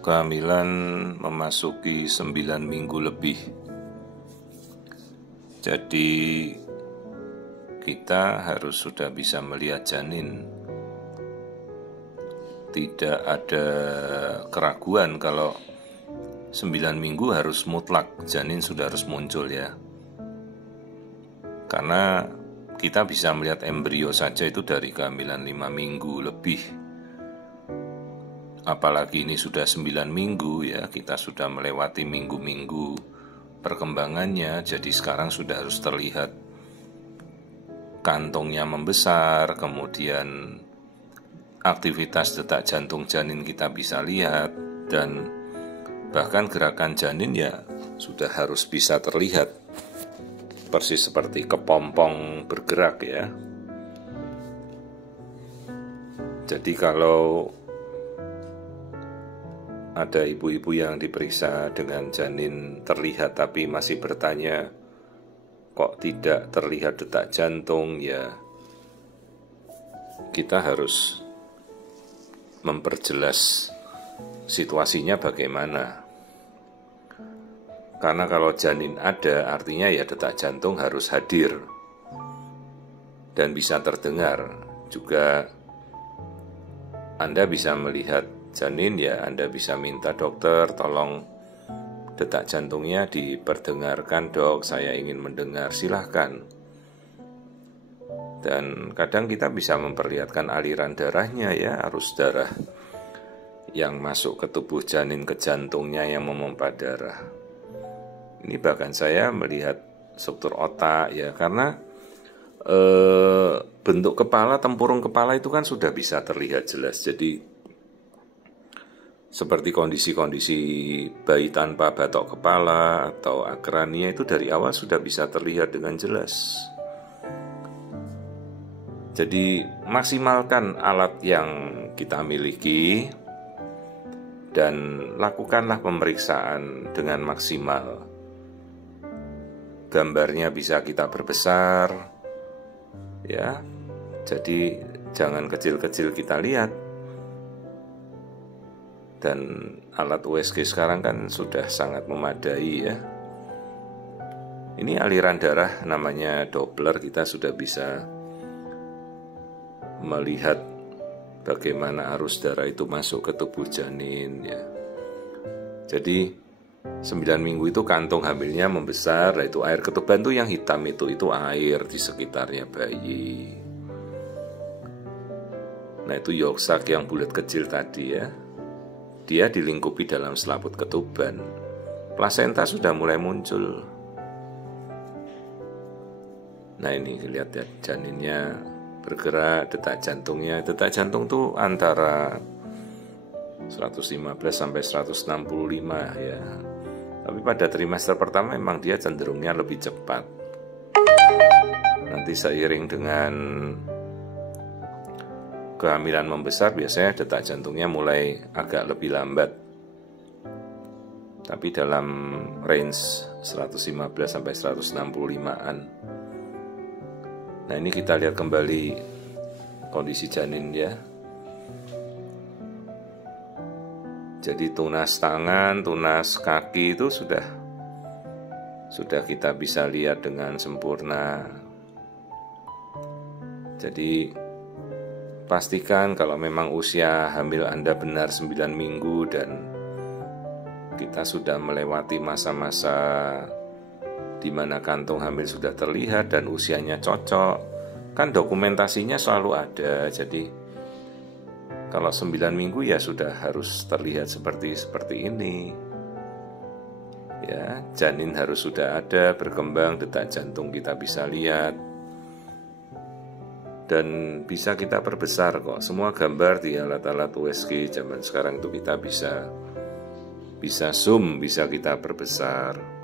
Kehamilan memasuki 9 minggu lebih. Jadi kita harus sudah bisa melihat janin. Tidak ada keraguan kalau 9 minggu harus mutlak janin sudah harus muncul ya. Karena kita bisa melihat embrio saja itu dari kehamilan 5 minggu lebih. Apalagi ini sudah 9 minggu ya, kita sudah melewati minggu-minggu perkembangannya. Jadi sekarang sudah harus terlihat kantongnya membesar, kemudian aktivitas detak jantung janin kita bisa lihat, dan bahkan gerakan janin ya sudah harus bisa terlihat, persis seperti kepompong bergerak ya. Jadi kalau ada ibu-ibu yang diperiksa dengan janin terlihat tapi masih bertanya kok tidak terlihat detak jantung, ya kita harus memperjelas situasinya bagaimana. Karena kalau janin ada artinya ya detak jantung harus hadir dan bisa terdengar. Juga Anda bisa melihat janin ya, Anda bisa minta dokter tolong detak jantungnya diperdengarkan, dok saya ingin mendengar, silahkan. Dan kadang kita bisa memperlihatkan aliran darahnya ya, arus darah yang masuk ke tubuh janin ke jantungnya yang memompa darah. Ini bahkan saya melihat struktur otak ya, karena bentuk kepala, tempurung kepala itu kan sudah bisa terlihat jelas. Jadi seperti kondisi-kondisi bayi tanpa batok kepala atau akrania itu dari awal sudah bisa terlihat dengan jelas. Jadi maksimalkan alat yang kita miliki dan lakukanlah pemeriksaan dengan maksimal. Gambarnya bisa kita perbesar ya. Jadi jangan kecil-kecil kita lihat. Dan alat USG sekarang kan sudah sangat memadai ya. Ini aliran darah namanya Doppler, kita sudah bisa melihat bagaimana arus darah itu masuk ke tubuh janin ya. Jadi 9 minggu itu kantong hamilnya membesar, itu air ketuban tuh yang hitam itu air di sekitarnya bayi. Nah itu yolk sac yang bulat kecil tadi ya. Dia dilingkupi dalam selaput ketuban. Plasenta sudah mulai muncul. Nah ini lihat ya, janinnya bergerak, detak jantungnya. Detak jantung tuh antara 115 sampai 165 ya. Tapi pada trimester pertama memang dia cenderungnya lebih cepat. Nanti seiring dengan kehamilan membesar biasanya detak jantungnya mulai agak lebih lambat. Tapi dalam range 115 sampai 165-an. Nah, ini kita lihat kembali kondisi janin ya. Jadi tunas tangan, tunas kaki itu sudah kita bisa lihat dengan sempurna. Jadi pastikan kalau memang usia hamil Anda benar 9 minggu dan kita sudah melewati masa-masa di mana kantong hamil sudah terlihat dan usianya cocok, kan dokumentasinya selalu ada. Jadi kalau 9 minggu ya sudah harus terlihat seperti ini. Ya, janin harus sudah ada, berkembang, detak jantung kita bisa lihat. Dan bisa kita perbesar kok. Semua gambar di alat-alat USG zaman sekarang itu kita bisa zoom, bisa kita perbesar.